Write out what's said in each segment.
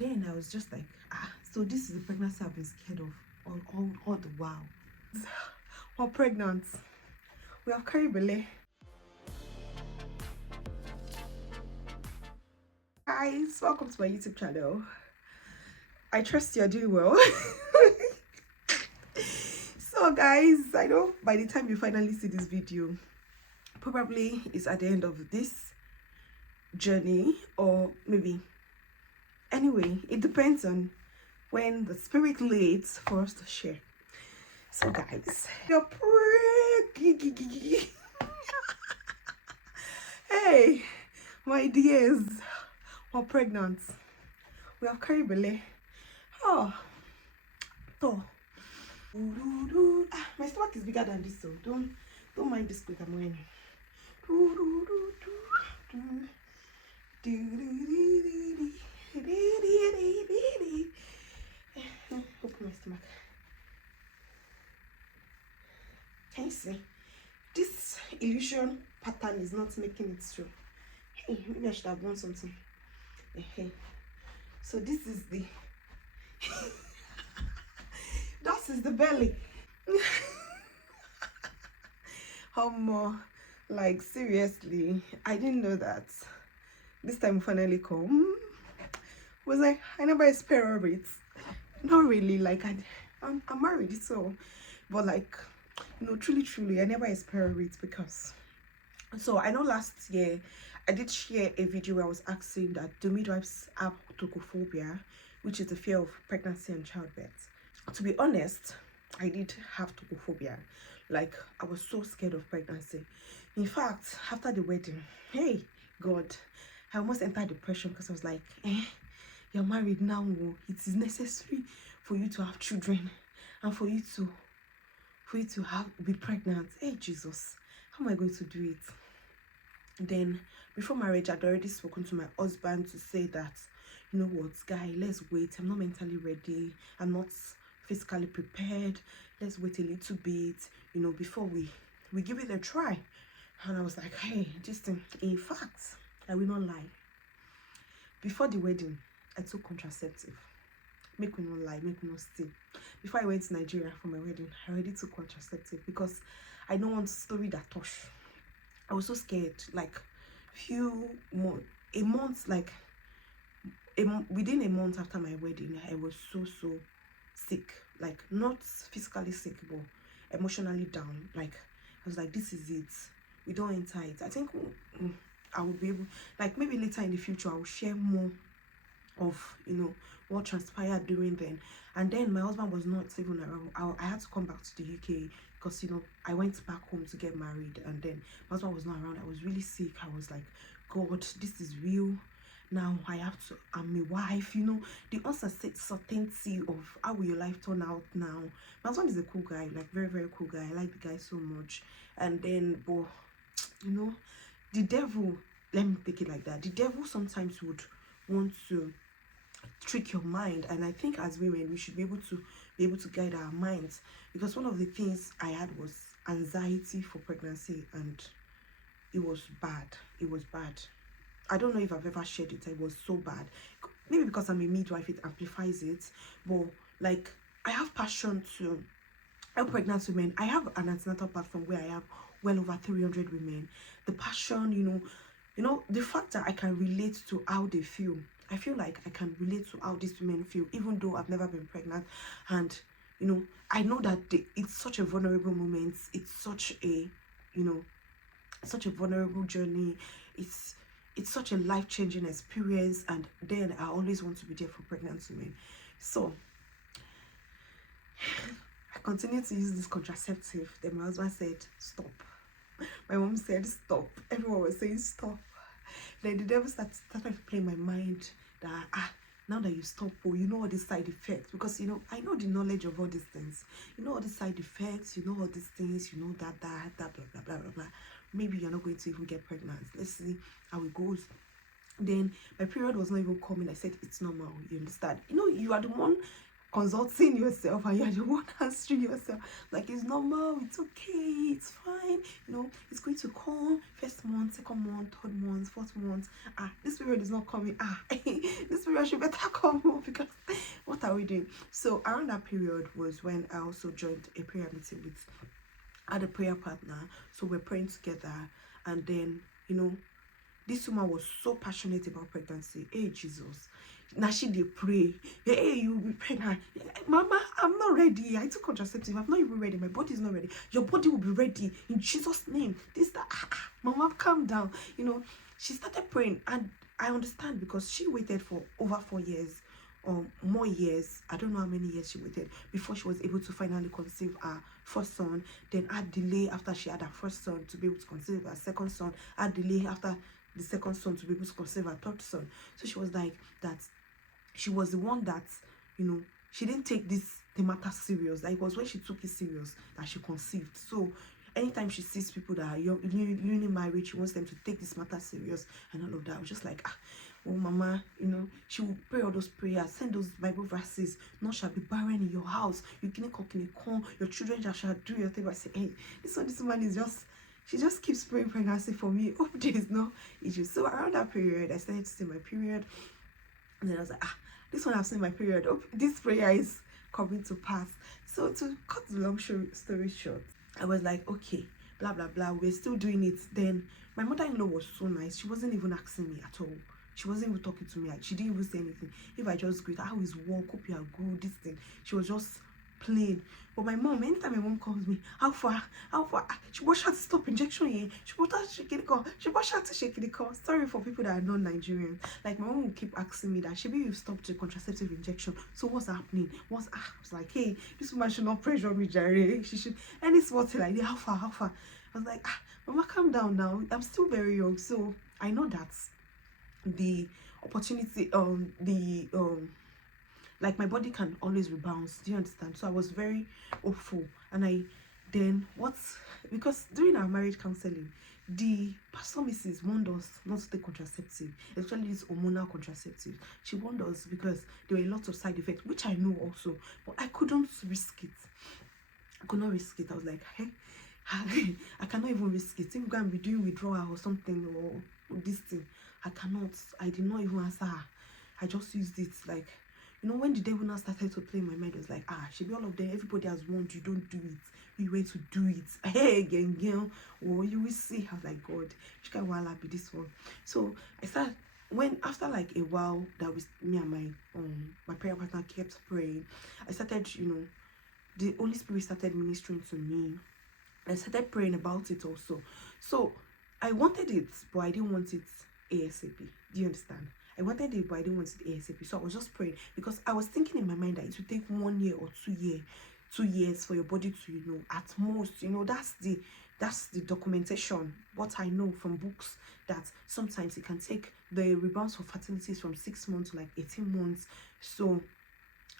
then I was just like, so this is the pregnancy I've been scared of all the while. We're pregnant. We have carried belay. Guys, welcome to my YouTube channel. I trust you're doing well. So guys, I know by the time you finally see this video, probably it's at the end of this journey, or maybe, anyway, it depends on when the spirit leads for us to share. So guys, you're hey my dears, we're pregnant. We have carried belay. Oh, my stomach is bigger than this, so don't mind this quick. I'm wearing. Open my stomach. Can you see? This illusion pattern is not making it true. Hey, maybe I should have worn something. Hey. So this is the that is the belly. Like seriously, I didn't know that this time finally come. Was like, I never expect it. Not really, like I'm married, so, but like, you know, truly I never expect it, because so I know last year I did share a video where I was asking that do midwives have tocophobia, which is the fear of pregnancy and childbirth. To be honest, I did have tocophobia. Like, I was so scared of pregnancy. In fact, after the wedding, hey God, I almost entered depression, because I was like, you're married now, it is necessary for you to have children and for you to be pregnant. Hey Jesus, how am I going to do it? Then before marriage, I'd already spoken to my husband to say that, you know what, guy, let's wait. I'm not mentally ready. I'm not physically prepared. Let's wait a little bit, you know, before we give it a try. And I was like, hey, this thing, in fact, I will not lie. Before the wedding, I took contraceptive. Make me not lie, make me not steal. Before I went to Nigeria for my wedding, I already took contraceptive, because I don't want story that touch. I was so scared. Like within a month after my wedding, I was so sick. Like, not physically sick, but emotionally down. Like, I was like, this is it. We don't enter it. I think I will be able, like, maybe later in the future I will share more of, you know, what transpired during then. And then my husband was not even around. I had to come back to the UK, because, you know, I went back home to get married, and then my husband was not around. I was really sick. I was like, God, this is real. Now I have to, I'm a wife, you know, the uncertainty of how will your life turn out now. My husband is a cool guy, like very cool guy. I like the guy so much. And then, but you know, the devil, let me take it like that, the devil sometimes would want to trick your mind. And I think as women, we should be able to guide our minds, because one of the things I had was anxiety for pregnancy, and it was bad. I don't know if I've ever shared it. It was so bad. Maybe because I'm a midwife, it amplifies it. But like, I have passion to help pregnant women. I have an antenatal platform where I have well over 300 women. The passion, you know, the fact that I can relate to how they feel. I feel like I can relate to how these women feel, even though I've never been pregnant. And, you know, I know that it's such a vulnerable moment. It's such a, you know, such a vulnerable journey. It's such a life-changing experience, and then I always want to be there for pregnant women. So I continued to use this contraceptive. Then my husband said stop. My mom said stop. Everyone was saying stop. Then the devil started to play in my mind that now that you stop, you know all the side effects, because, you know, I know the knowledge of all these things. You know all the side effects, you know all these things, you know that blah blah blah. Maybe you're not going to even get pregnant. Let's see how it goes. Then my period was not even coming. I said it's normal, you understand. You know, you are the one consulting yourself and you're the one answering yourself. Like, it's normal, it's okay, it's fine, you know, it's going to come first month, second month, third month, fourth month. This period is not coming. This period should better come home, because what are we doing? So around that period was when I also joined a prayer meeting with, I had a prayer partner, so we're praying together. And then, you know, this woman was so passionate about pregnancy. Hey, Jesus. Now she did pray. Hey, you will be pregnant. Mama, I'm not ready. I took contraceptive. I'm not even ready. My body is not ready. Your body will be ready in Jesus' name. This, that. Mama, calm down. You know, she started praying, and I understand, because she waited for over 4 years or more years. I don't know how many years she waited before she was able to finally conceive her first son. Then had delay after she had her first son to be able to conceive her second son. Had delay after the second son to be able to conceive her third son. So she was like that. She was the one that, you know, she didn't take the matter serious. Like, it was when she took it serious that she conceived. So anytime she sees people that are newly married, she wants them to take this matter serious and all of that. I was just like, oh mama, you know, she will pray all those prayers, send those Bible verses. None shall be barren in your house. You can come, your children shall do your thing. I say, hey, this woman is just, she just keeps praying pregnancy for me. Hope there is no issue. So around that period, I started to see my period. And then I was like, this one I've seen my period. Oh, this prayer is coming to pass. So to cut the long story short, I was like, okay, blah, blah, blah. We're still doing it. Then my mother-in-law was so nice. She wasn't even asking me at all. She wasn't even talking to me. She didn't even say anything. If I just greet, how is work? Hope you are good, this thing. She was just plain. But my mom, anytime my mom calls me, how far, she was to stop injection here, she was to shake the call, sorry for people that are not Nigerian. Like, my mom will keep asking me that, Shebi, you stopped the contraceptive injection, so what's happening? I was like, hey, this woman should not pressure me, Jerry. She should, any small thing like that, how far? I was like, mama, calm down now. I'm still very young, so I know that the opportunity, like, my body can always rebound. Do you understand? So I was very hopeful. And because during our marriage counseling, the pastor Mrs. warned us not to take contraceptive, especially this hormonal contraceptive. She warned us because there were lots of side effects, which I know also, but I couldn't risk it. I could not risk it. I was like, hey, I cannot even risk it. If we're going to be doing withdrawal or something, or this thing, I did not even answer her. I just used it. Like, you know, when the devil now started to play in my mind, it was like, should be all of them, everybody has warned you, don't do it. You went to do it. Hey, again, oh, you will see. I was like, God, which kind of while be this one? So I started, after like a while that was me and my prayer partner kept praying, I started, you know, the Holy Spirit started ministering to me. I started praying about it also. So I wanted it, but I didn't want it ASAP. Do you understand? I wanted it, but I didn't want it ASAP. So I was just praying, because I was thinking in my mind that it would take 1 year or 2 years for your body to, you know, at most, you know, that's the documentation. What I know from books, that sometimes it can take, the rebounds for fertility from 6 months to like 18 months. So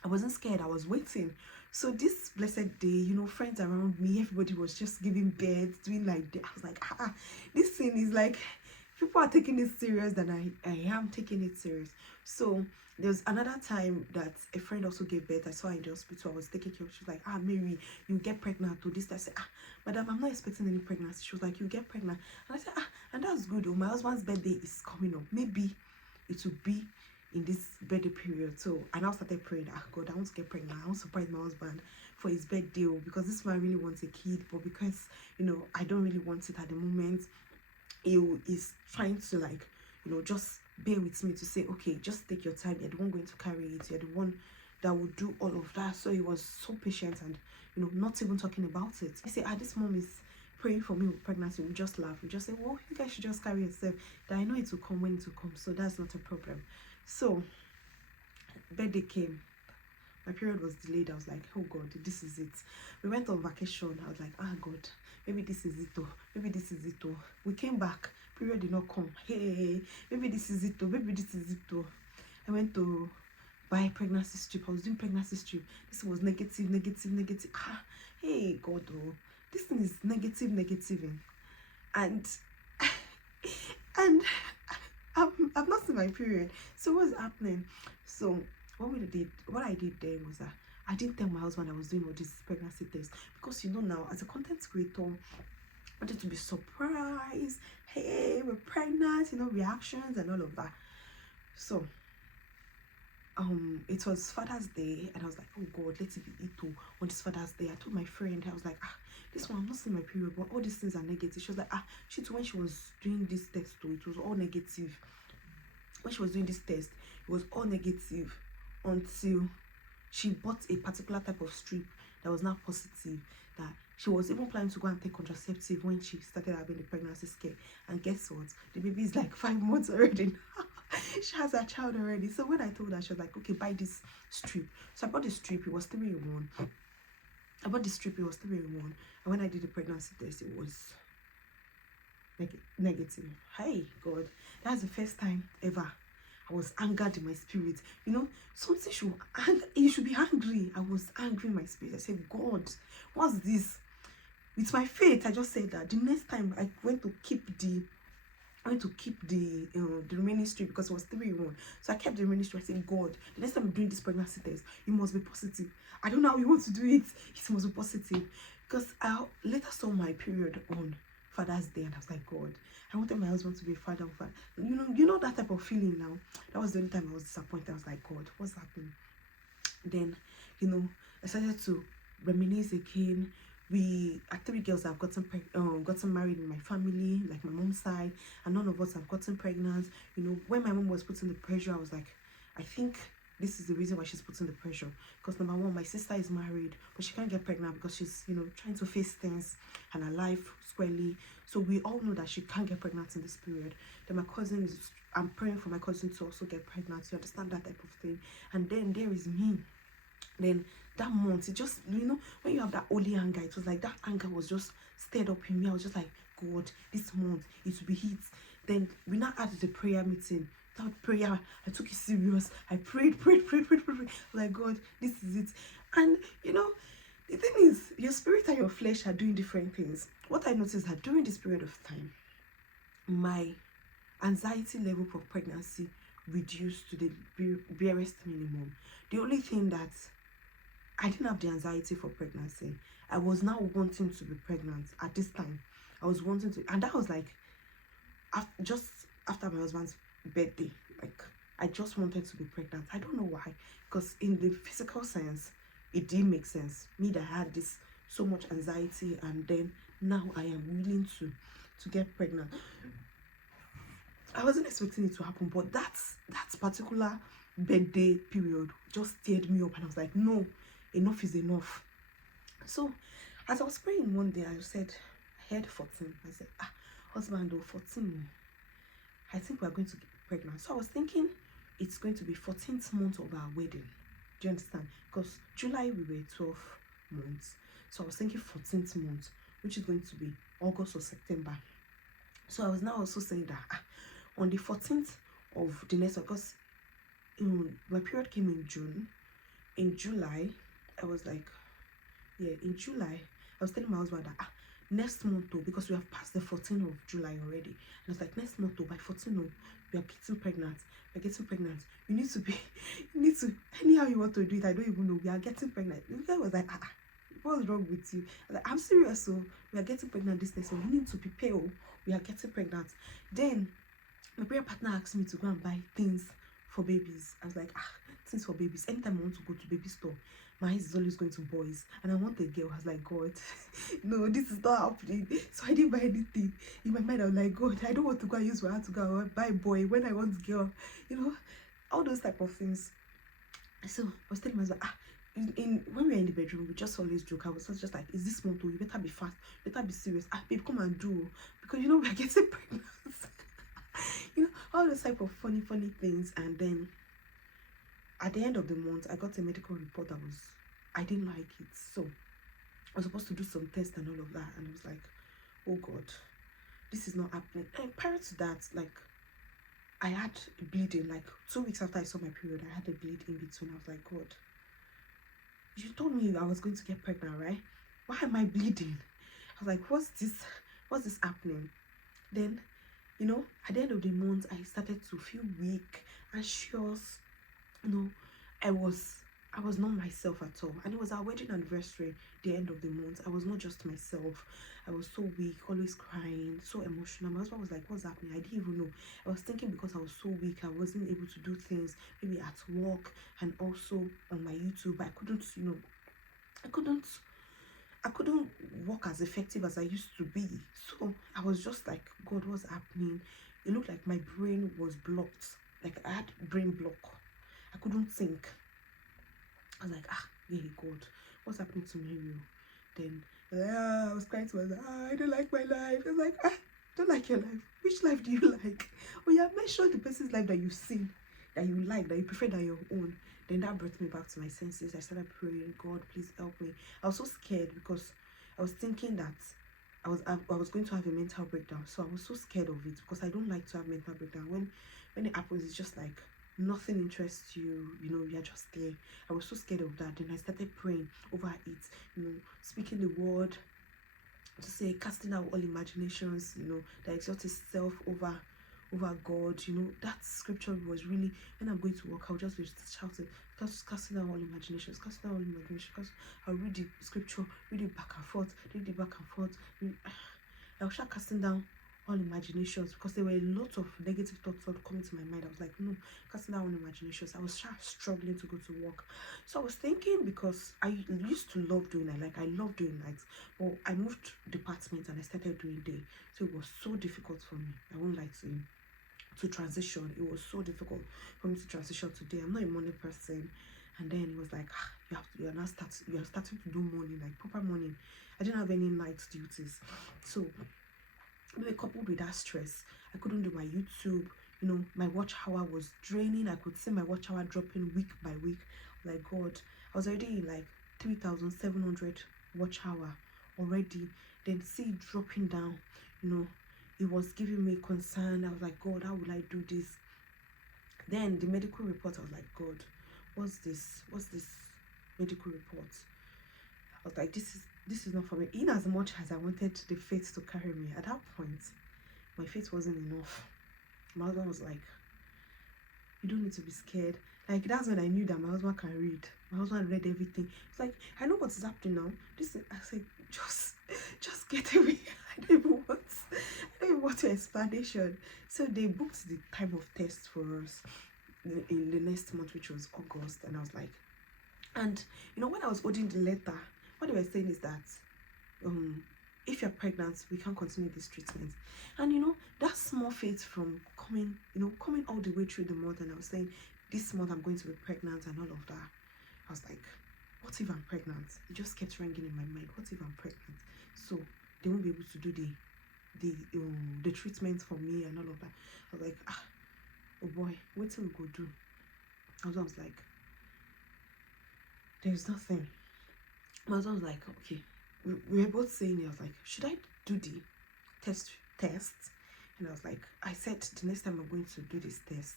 I wasn't scared. I was waiting. So this blessed day, you know, friends around me, everybody was just giving birth, doing like that. I was like, this thing is like, people are taking it serious than I am taking it serious. So there was another time that a friend also gave birth. I saw her in the hospital. I was taking care of. She was like, Mary, you get pregnant to this. I said, madam, I'm not expecting any pregnancy. She was like, you get pregnant. And I said, and that's good. Oh, my husband's birthday is coming up. Maybe it will be in this birthday period. So I now started praying, God, I want to get pregnant. I want to surprise my husband for his birthday, because this man really wants a kid, but because, you know, I don't really want it at the moment, he is trying to, like, you know, just bear with me to say, okay, just take your time. You're the one going to carry it. You're the one that will do all of that. So he was so patient and, you know, not even talking about it. I say, this mom is praying for me with pregnancy. We just laugh. We just say, well, you guys should just carry yourself. That I know it will come when it will come. So that's not a problem. So birthday came. My period was delayed. I was like, oh God, this is it. We went on vacation. I was like, God, maybe this is it though. Maybe this is it though. We came back. Period did not come. Hey, maybe this is it though. Maybe this is it though. I went to buy pregnancy strip. I was doing pregnancy strip. This was negative. Hey God, oh, this thing is negative. And I've not seen my period. So what's happening? So what I did then was that I didn't tell my husband I was doing all this pregnancy test, because you know, now as a content creator, I wanted to be surprised. Hey, we're pregnant, you know, reactions and all of that. So it was Father's Day, and I was like, oh God, let it be Ito on this Father's Day. I told my friend, I was like, this one, I'm not seeing my period, but all these things are negative. She was like, she too, when she was doing this test too, it was all negative. When she was doing this test, it was all negative until she bought a particular type of strip that was now positive, that she was even planning to go and take contraceptive when she started having the pregnancy scare. And guess what, the baby is like 5 months already. She has a child already. So when I told her, she was like, okay, buy this strip. So I bought the strip. It was 3 in 1. I bought the strip. It was 3 in 1. And when I did the pregnancy test, it was negative. Hey God, that's the first time ever I was angered in my spirit. You know, something should, you should be angry. I was angry in my spirit. I said, God, what's this? With my faith, I just said that the next time I went to keep the remaining strip, because it was 3 in 1. So I kept the remaining strip. I said, God, the next time I'm doing this pregnancy test, it must be positive. I don't know how you want to do it. It must be positive. Because I later saw my period on Father's Day, and I was like, God, I wanted my husband to be a father. You know that type of feeling now. That was the only time I was disappointed. I was like, God, what's happening? Then, you know, I started to reminisce again. We are 3 girls that have gotten married in my family, like my mom's side, and none of us have gotten pregnant. You know, when my mom was putting the pressure, I was like, I think this is the reason why she's putting the pressure. Because number one, my sister is married, but she can't get pregnant because she's, you know, trying to face things and her life squarely. So we all know that she can't get pregnant in this period. Then my cousin is, I'm praying for my cousin to also get pregnant. You understand that type of thing. And then there is me. Then that month, it just, you know, when you have that holy anger, it was like that anger was just stirred up in me. I was just like, God, this month it will be hit. Then we now had the prayer meeting. That prayer, I took it serious. I prayed. Like, God, this is it. And you know, the thing is, your spirit and your flesh are doing different things. What I noticed that during this period of time, my anxiety level for pregnancy reduced to the barest minimum. The only thing that I didn't have the anxiety for pregnancy. I was now wanting to be pregnant at this time. I was wanting to, and that was like just after my husband's birthday. Like, I just wanted to be pregnant. I don't know why, because in the physical sense, it didn't make sense. Me that had this so much anxiety, and then now I am willing to get pregnant. I wasn't expecting it to happen, but that particular birthday period just stirred me up, and I was like, no, enough is enough. So as I was praying one day, I said, I heard 14. I said, husband, 14, I think we're going to get pregnant. So I was thinking it's going to be 14th month of our wedding. Do you understand? Because July we were 12 months. So I was thinking 14th month, which is going to be August or September. So I was now also saying that on the 14th of the next, because my period came in June. In July, I was like, yeah, in July, I was telling my husband that next month though, because we have passed the 14th of July already. And I was like, next month though, by 14th, we are getting pregnant. We're getting pregnant. You need to, anyhow you want to do it, I don't even know. We are getting pregnant. The guy was like, what's wrong with you? I was like, I'm serious, so we are getting pregnant this next month. We need to prepare. We are getting pregnant. Then my prayer partner asked me to go and buy things for babies. I was like, things for babies. Anytime I want to go to baby store, my eyes is always going to boys, and I want a girl. I was like, God, no, this is not happening. So I didn't buy anything. In my mind, I was like, God, I don't want to go and use my hand to go and buy boy when I want girl. You know, all those type of things. So I was telling myself, when we were in the bedroom, we just always joke. I was just like, is this month? You better be fast. You better be serious. Babe, come and do, because you know we are getting pregnant. You know, all those type of funny things. And then at the end of the month, I got a medical report that I didn't like it. So I was supposed to do some tests and all of that, and I was like, oh God, this is not happening. And prior to that, like, I had bleeding. Like 2 weeks after I saw my period, I had a bleed in between. I was like, God, you told me I was going to get pregnant, right? Why am I bleeding? I was like, what's this happening? Then, you know, at the end of the month, I started to feel weak, anxious, you know, I was not myself at all. And it was our wedding anniversary, the end of the month. I was not just myself. I was so weak, always crying, so emotional. My husband was like, what's happening? I didn't even know. I was thinking because I was so weak, I wasn't able to do things, maybe at work and also on my YouTube. I couldn't, I couldn't work as effective as I used to be. So I was just like, God, what's happening? It looked like my brain was blocked. Like I had brain block. I couldn't think. I was like, really, God, what's happening to me? Then I was crying to myself, I don't like my life. I was like, don't like your life. Which life do you like? Oh yeah, mention the person's life that you've seen, that you like, that you prefer than your own. Then that brought me back to my senses. I started praying, God, please help me. I was so scared because I was thinking that I was going to have a mental breakdown. So I was so scared of it because I don't like to have mental breakdown. When it happens, it's just like nothing interests you, you're just there. I was so scared of that. Then I started praying over it, speaking the word to say, casting out all imaginations, that exalt itself over God. That scripture was really, when I'm going to work, I'll just be shouting, casting out all imaginations, casting out all imaginations. Because I'll read the scripture, read it back and forth, I'll start casting down all imaginations, because there were a lot of negative thoughts coming to my mind. I was like, no, casting down all imaginations. I was struggling to go to work. So I was thinking, because I used to love doing night, I love doing nights, but I moved departments and I started doing day. So it was so difficult for me. I won't lie to transition. It was so difficult for me to transition to day. I'm not a morning person. And then it was like, you are starting to do morning, like proper morning. I didn't have any night duties. So maybe coupled with that stress, I couldn't do my YouTube. My watch hour was draining. I could see my watch hour dropping week by week. Like, God, I was already in like 3,700 watch hour already. Then see it dropping down. It was giving me concern. I was like, God, how will I do this? Then the medical report, I was like, God, what's this medical report? I was like, this is not for me. In as much as I wanted the faith to carry me, at that point, my faith wasn't enough. My husband was like, you don't need to be scared. Like, that's when I knew that my husband can read. My husband read everything. It's like, I know what is happening now. I said, just get away. I don't even want your explanation. So they booked the time of test for us in the next month, which was August. And I was like, and when I was holding the letter, what they were saying is that if you're pregnant, we can't continue this treatment. And that small faith from coming all the way through the month, and I was saying, this month I'm going to be pregnant and all of that. I was like, what if I'm pregnant? It just kept ringing in my mind. What if I'm pregnant? So they won't be able to do the treatment for me and all of that. I was like, oh boy, what will we go do? I was like, there's nothing. My husband was like, okay. We were both saying it. I was like, should I do the test? And I was like, I said, the next time I'm going to do this test,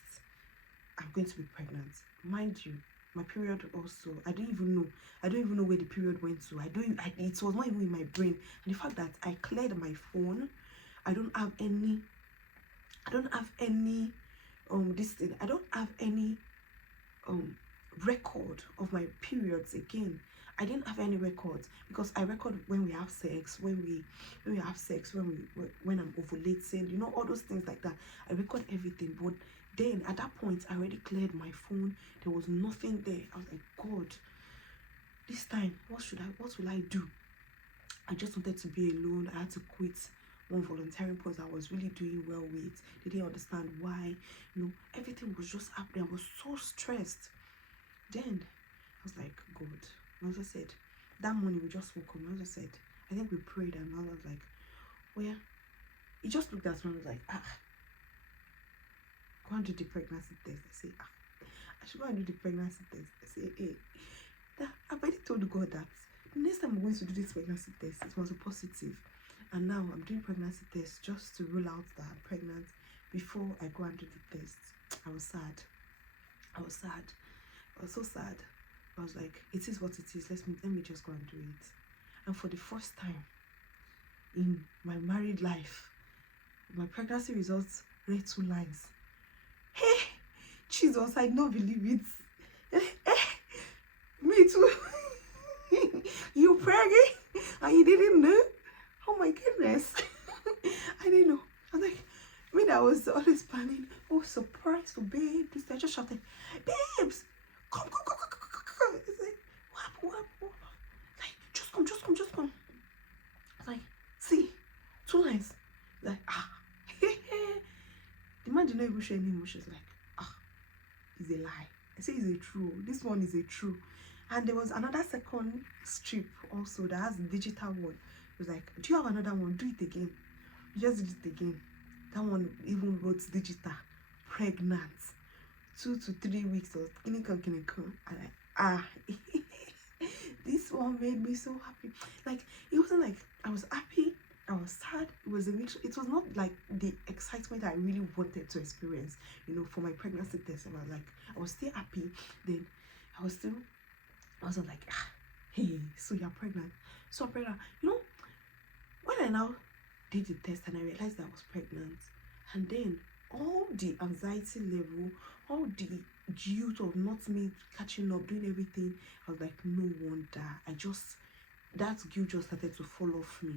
I'm going to be pregnant. Mind you, my period also, I don't even know where the period went to. It was not even in my brain. And the fact that I cleared my phone, I don't have any record of my periods again. I didn't have any records, because I record when we have sex, when I'm ovulating, all those things like that. I record everything. But then at that point, I already cleared my phone. There was nothing there. I was like, God, this time, what will I do? I just wanted to be alone. I had to quit one volunteering post I was really doing well with. They didn't understand why. Everything was just happening. I was so stressed. Then I was like, God. My husband said, that morning we just woke up. My husband said, I think we prayed, and my husband was like, oh yeah. He just looked at me and was like, go and do the pregnancy test. I say, I should go and do the pregnancy test. I say, hey, I've already told God that the next time I'm going to do this pregnancy test, it was a positive. And now I'm doing pregnancy test just to rule out that I'm pregnant before I go and do the test. I was sad. I was so sad. I was like, it is what it is. Let me just go and do it. And for the first time in my married life, my pregnancy results read 2 lines. Hey, Jesus, I don't believe it. it will. You pregnant and you didn't know? Oh my goodness. I didn't know. I was like, I mean, I was always planning. Oh, surprise for babe. This I just shouted, babes, come, come, come, come, come, come, come. It's like, what? Like, just come, just come, just come. I was like, see, 2 lines. Like, the man did not even show any emotions. Like, it's a lie. I say it's a true. This one is a true. And there was another second strip also that has the digital one. It was like, do you have another one? Do it again. Just did it again. That one even wrote digital, pregnant, 2 to 3 weeks of clinical. And this one made me so happy. Like, it wasn't like I was happy, I was sad. It was not like the excitement I really wanted to experience, for my pregnancy test. And I was still happy. Then I was like, hey, so you're pregnant. So I'm pregnant. When I now did the test and I realized that I was pregnant, and then all the anxiety level, all the guilt of not me catching up, doing everything, I was like, no wonder. That guilt just started to fall off me.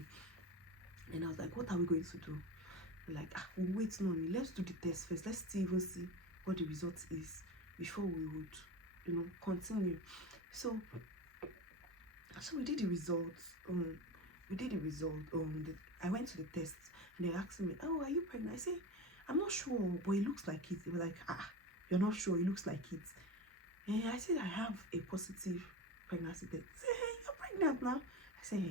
And I was like, what are we going to do? Like, we'll wait, no, let's do the test first. Let's even see what the result is before we would, continue. So we did the results. I went to the test and they asked me, oh, are you pregnant? I say, I'm not sure, but it looks like it. They were like, you're not sure, it looks like it. And I said, I have a positive pregnancy test. Say, hey, you're pregnant now. I said,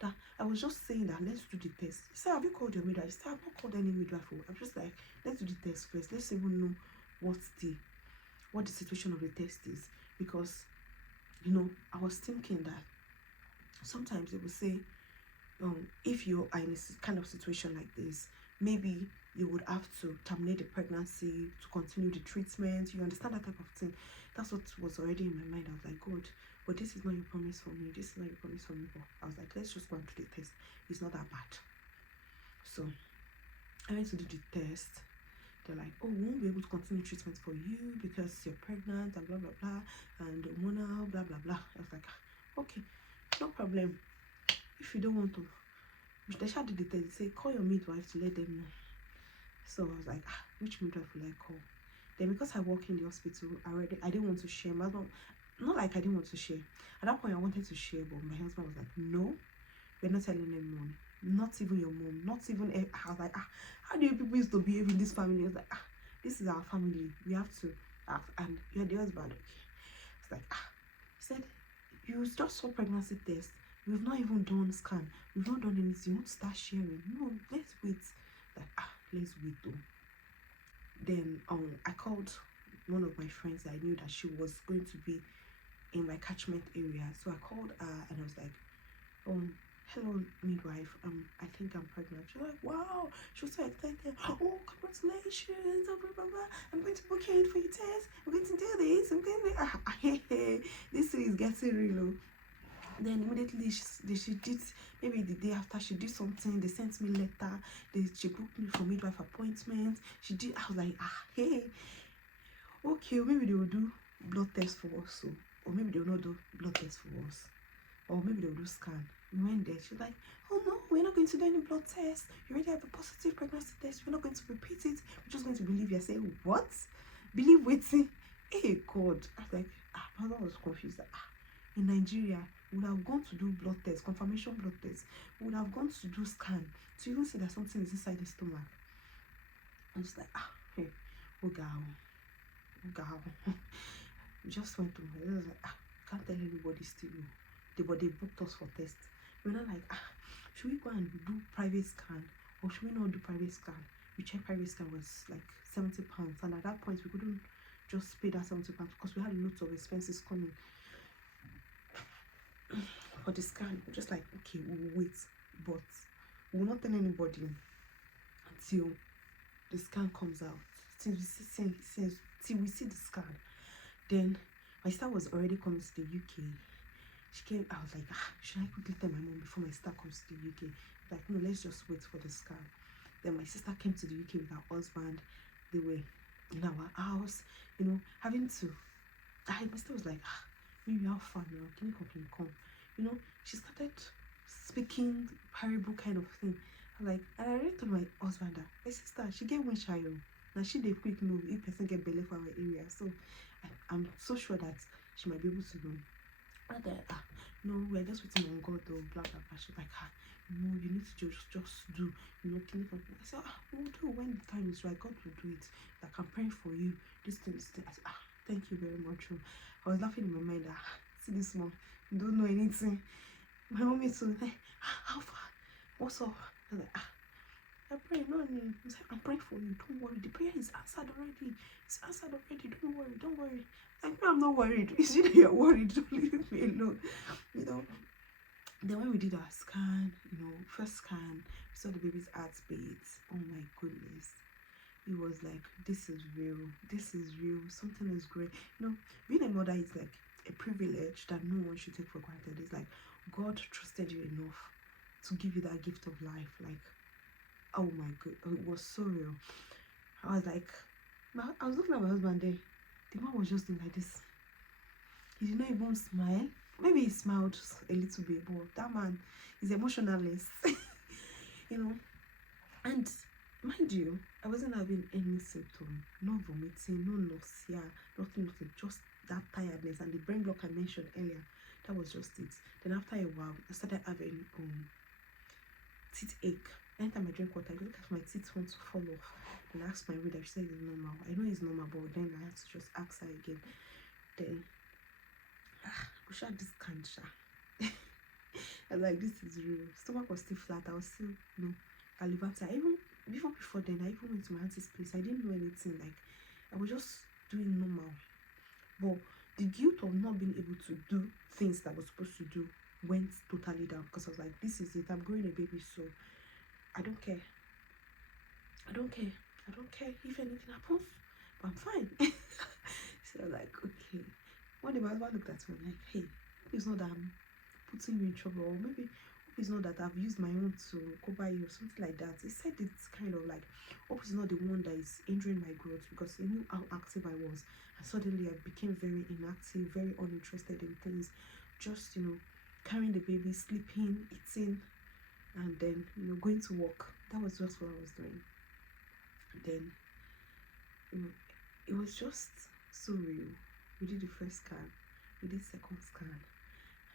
that I was just saying that let's do the test. He said, have you called your midwife? I said, I've not called any midwife. I'm just like, let's do the test first. Let's even know what the situation of the test is. Because, I was thinking that sometimes they will say, if you are in a kind of situation like this, maybe you would have to terminate the pregnancy to continue the treatment. You understand that type of thing. That's what was already in my mind. I was like, God, but this is not your promise for me. This is not your promise for me. But I was like, let's just go and do the test. It's not that bad. So I went to do the test. They're like, oh, we won't be able to continue treatment for you because you're pregnant and blah blah blah and hormonal blah blah blah. I was like, okay, no problem. If you don't want to, they did the test. They say, call your midwife to let them know. So I was like, which midwife will I call? Then because I work in the hospital already, I didn't want to share. Not like I didn't want to share. At that point, I wanted to share, but my husband was like, no, we're not telling anyone. Not even your mom. Not even. I was like, how do you people used to behave in this family? I was like, this is our family. We have to act. And you're the husband. It's like, he said, you just saw pregnancy test. We've not even done scan. We've not done anything. You want to start sharing? No, let's wait. Like, let's wait though. Then I called one of my friends. I knew that she was going to be in my catchment area. So I called her and I was like, hello midwife, I think I'm pregnant. She's like, wow. She was so excited. Oh, congratulations, blah blah blah. I'm going to book you in for your test. I'm going to do this. I'm going to this is getting real. Then immediately she did, maybe the day after she did something, they sent me letter, she booked me for midwife appointment. I was like, hey, okay, maybe they will do blood test for us, or maybe they will not do blood test for us, or maybe they will do scan. We went there. She's like, oh no, we're not going to do any blood test. You already have a positive pregnancy test. We're not going to repeat it. We're just going to believe you. I say, what? Believe waiting? Hey God. I was like, I was confused. In Nigeria, we would have gone to do blood test, confirmation blood test. We would have gone to do scan to even see that something is inside the stomach. I was like, hey, oh girl. We just went to her. I was like, can't tell anybody still. But they booked us for tests. We're not like, should we go and do private scan, or should we not do private scan? We checked private scan was like £70, and at that point we couldn't just pay that £70 because we had lots of expenses coming for the scan. We're just like, okay, we'll wait, but we will not tell anybody until the scan comes out. Till we see the scan. Then my sister was already coming to the UK. She came. I was like, should I quickly tell my mom before my sister comes to the UK? Like, no, let's just wait for the scan. Then my sister came to the UK with her husband. They were in our house, having to. My sister was like, maybe how far now, can you come? You know, she started speaking parable kind of thing. I'm like, and I already told my husband that my sister, she get one child. Now she dey quick know if person get belly for our area. So I'm so sure that she might be able to know. And then, no, we're just waiting on God though, blah blah blah. She's like, no, you need to just do, you know, can you come? I said, we'll do when the time is right. God will do it. Like, I'm praying for you. This thing. I said, thank you very much. I was laughing in my mind that, see this one, you don't know anything. My mommy too, like, how far? What's up? I was like, I pray, no need. I'm praying for you. Don't worry. The prayer is answered already. It's answered already. Don't worry. Like, no, I'm not worried. It's you that you're worried. Don't leave me alone. You know. Then when we did our scan, you know, first scan, we saw the baby's heartbeats. Oh my goodness. It was like, this is real. This is real. Something is great. You know, being a mother is like a privilege that no one should take for granted. It's like God trusted you enough to give you that gift of life. Like, oh my god, it was so real. I was like, I was looking at my husband there. The man was just doing like this. He did not even smile. Maybe he smiled a little bit, but that man is emotionless. You know. And mind you, I wasn't having any symptom. No vomiting, no nausea, nothing, just that tiredness and the brain block I mentioned earlier. That was just it. Then after a while, I started having teeth ache. Anytime I drink water, I look at my teeth want to fall off. And I asked my reader, she said it's normal. I know it's normal, but then I had to just ask her again. Then we shot this cancer. I was like, this is real. Stomach was still flat. I was still, you know, Alivanta. Even before then, I even went to my auntie's place. I didn't know anything. Like, I was just doing normal. But the guilt of not being able to do things that I was supposed to do went totally down, because I was like, this is it. I'm growing a baby, so I don't care. I don't care if anything happens, but I'm fine. So I was like, okay. One day my husband looked at me like, hey, hope it's not that I'm putting you in trouble, or maybe hope it's not that I've used my own to cover you or something like that. He said it's kind of like, hope it's not the one that is hindering my growth, because he knew how active I was, and suddenly I became very inactive, very uninterested in things, just, you know, carrying the baby, sleeping, eating, and then, you know, going to work. That was just what I was doing. And then, you know, it was just so real. We did the first scan, we did second scan,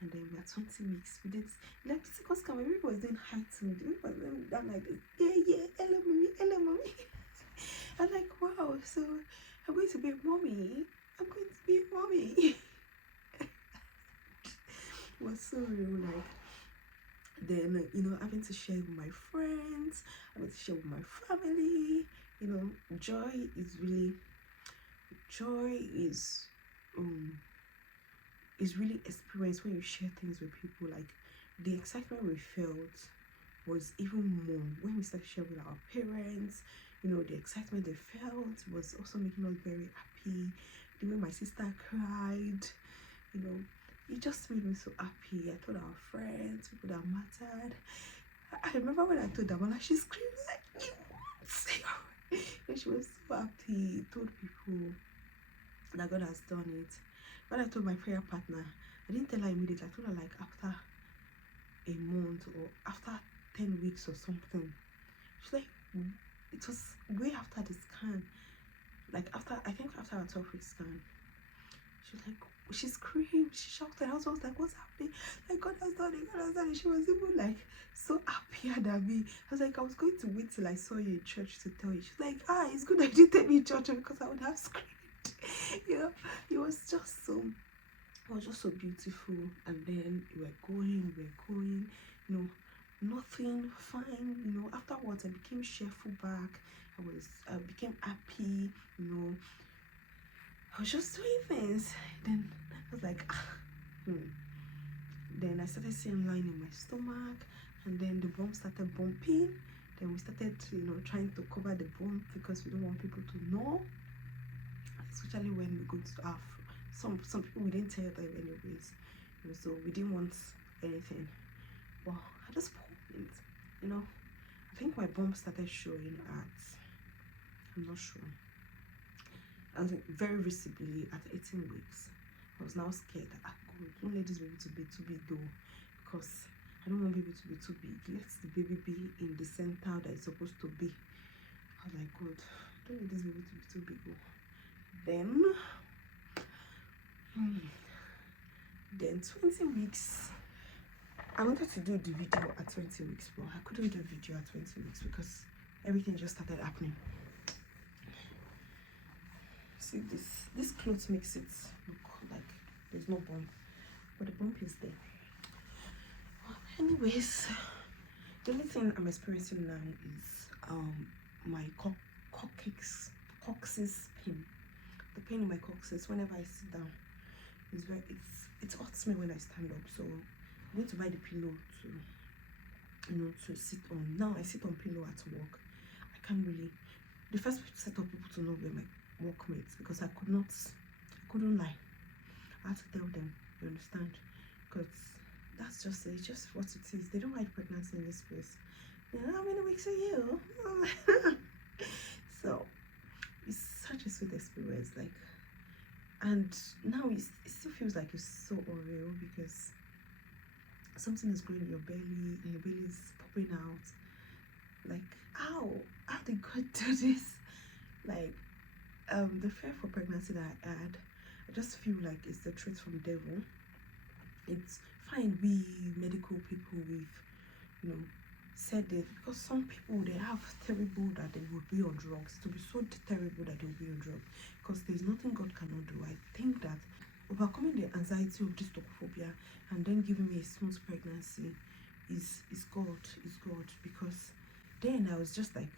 and then we are 20 weeks. We did, like, the second scan, my baby was doing hi to me. The baby was doing like this, yeah, hello mommy. I'm like, wow, so I'm going to be a mommy. It was so real. Like, then, you know, having to share with my friends, having to share with my family. You know, joy is really experienced when you share things with people. Like, the excitement we felt was even more when we started sharing with our parents. You know, the excitement they felt was also making us very happy. The way my sister cried, you know, it just made me so happy. I told our friends, people that mattered. I remember when I told Damola, she screamed like, and she was so happy. Told people that God has done it. When I told my prayer partner, I didn't tell her immediately. I told her like after a month or after 10 weeks or something. She's like, it was way after the scan. Like, I think after our 12-week scan. She's like, she screamed, she shouted. I was like, what's happening? Like, God has done it. She was even like so happier than me. I was like, I was going to wait till I saw you in church to tell you. She's like, it's good that you didn't tell me in church, because I would have screamed. You know, it was just so beautiful. And then we're going, you know, nothing, fine. You know, afterwards I became cheerful back. I became happy. You know, I was just doing things. Then I was like, Then I started seeing line in my stomach, and then the bump started bumping. Then we started, you know, trying to cover the bump because we don't want people to know, especially when we go to have some people, we didn't tell them anyways, you know, so we didn't want anything. Well, at this point, you know, I think my bump started showing I'm not sure. I was like, very visibly at 18 weeks. I was now scared. God, don't let this baby to be too big though, because I don't want baby to be too big. Let the baby be in the center that it's supposed to be. I was like, God, don't let this baby to be too big though. Then 20 weeks. I wanted to do the video at 20 weeks, but I couldn't do a video at 20 weeks because everything just started happening. See, this clothes makes it look like there's no bump, but the bump is there. Anyways, the only thing I'm experiencing now is my coccyx pain. The pain in my coccyx whenever I sit down is it hurts me when I stand up. So I'm going to buy the pillow to sit on. Now I sit on pillow at work. I can't really. The first set of people to know were my workmates, because I couldn't lie. I had to tell them, you understand? Because that's just it's just what it is. They don't hide pregnancy in this place. You know, how many weeks are you? So it's such a sweet experience, like, and now it still feels like it's so unreal because something is growing in your belly and your belly is popping out. Like, how did God do this? Like, the fear for pregnancy that I had, I just feel like it's the truth from the devil. It's fine, we medical people, we've said it, because some people, they have terrible that they will be on drugs. To be so terrible that they will be on drugs, because there's nothing God cannot do. I think that overcoming the anxiety of this tocophobia and then giving me a smooth pregnancy is God, because then I was just like,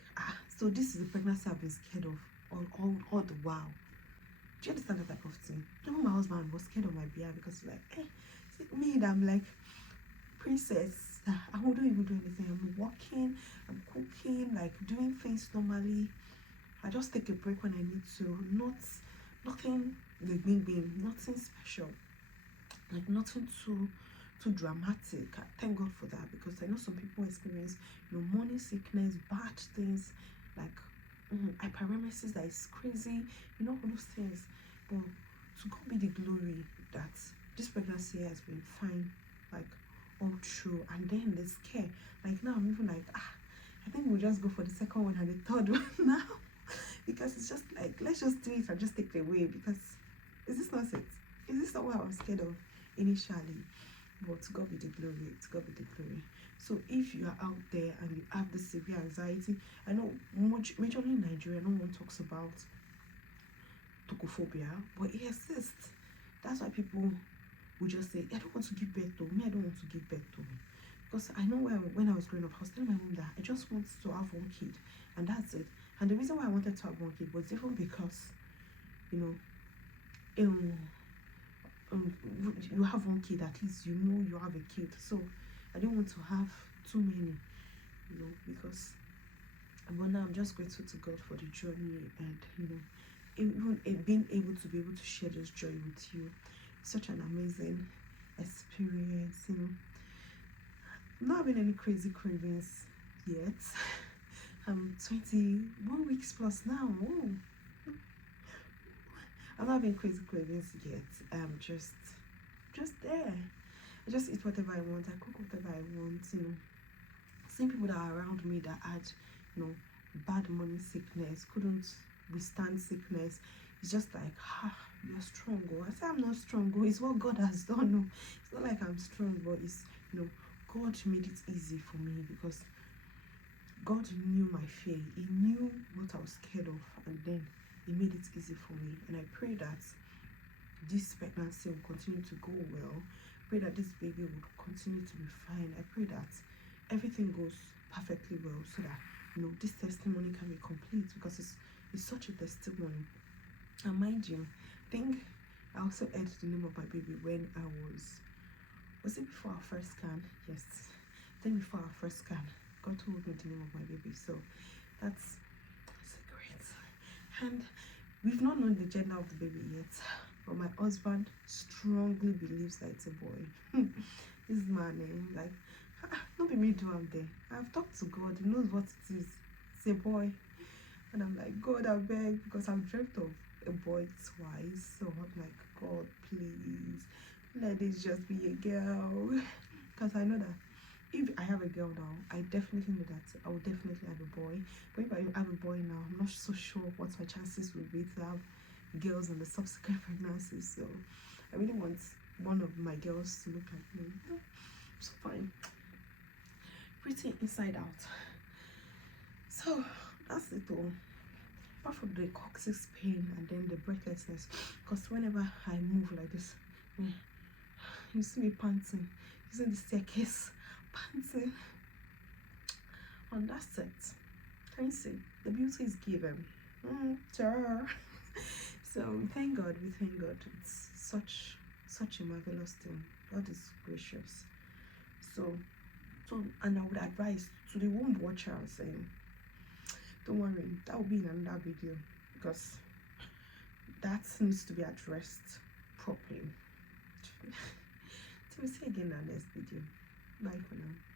so this is the pregnancy I've been scared of all the while. Do you understand that type of thing? Even my husband was scared of my behavior, because like, me, that I'm like princess, I wouldn't even do anything. I'm working, I'm cooking, like doing things normally. I just take a break when I need to. Nothing nothing special, like nothing too dramatic. I thank God for that, because I know some people experience morning sickness, bad things, like hyperemesis that is crazy, all those things. But to God be the glory that this pregnancy has been fine, like all through. And then the scare, like now I'm even like, I think we'll just go for the second one and the third one now, because it's just like, let's just do it and just take it away, because is this not it? Is this not what I was scared of initially? But to God be the glory, to God be the glory. So if you are out there and you have this severe anxiety, I know majorly in Nigeria, no one talks about tocophobia, but it exists. That's why people will just say, I don't want to give birth to me, I don't want to give birth to me. Because I know when I was growing up, I was telling my mom that I just want to have one kid, and that's it. And the reason why I wanted to have one kid was even because, you have one kid, at least you have a kid. So I didn't want to have too many, because, but now I'm just grateful to God for the journey, and even being able to share this joy with you. Such an amazing experience. I'm not having any crazy cravings yet. I'm 21 weeks plus now. Ooh. I'm not having crazy cravings yet. Just there. I just eat whatever I want. I cook whatever I want. Seeing people that are around me that had, bad morning sickness, couldn't withstand sickness. It's just like, you're strong. I say I'm not strong. It's what God has done. It's not like I'm strong, but it's, God made it easy for me, because God knew my fear. He knew what I was scared of, and then He made it easy for me. And I pray that this pregnancy will continue to go well. I pray that this baby will continue to be fine. I pray that everything goes perfectly well, so that this testimony can be complete, because it's such a testimony. And mind you, I think I also heard the name of my baby when I was it before our first scan? Yes, then before our first scan, God told me the name of my baby. So that's great. And we've not known the gender of the baby yet, but my husband strongly believes that it's a boy. This man, like, don't be me do I'm there. I've talked to God. He knows what it is. It's a boy. And I'm like, God, I beg, because I've dreamt of a boy twice, so I'm like, God, please let this just be a girl. Because I know that if I have a girl now, I definitely know that I will definitely have a boy. But if I have a boy now, I'm not so sure what my chances will be to have girls in the subsequent pregnancies. So I really want one of my girls to look like me. So fine, pretty inside out. So that's it all. Apart from the coccyx pain and then the breathlessness, because whenever I move like this, you see me panting, using the staircase, panting. And that's it. Can you see? The beauty is given. Sure. So we thank God. It's such a marvelous thing. God is gracious. So and I would advise to the womb watchers, don't worry, that will be in another video, because that needs to be addressed properly. So we'll see you again in our next video. Bye for now.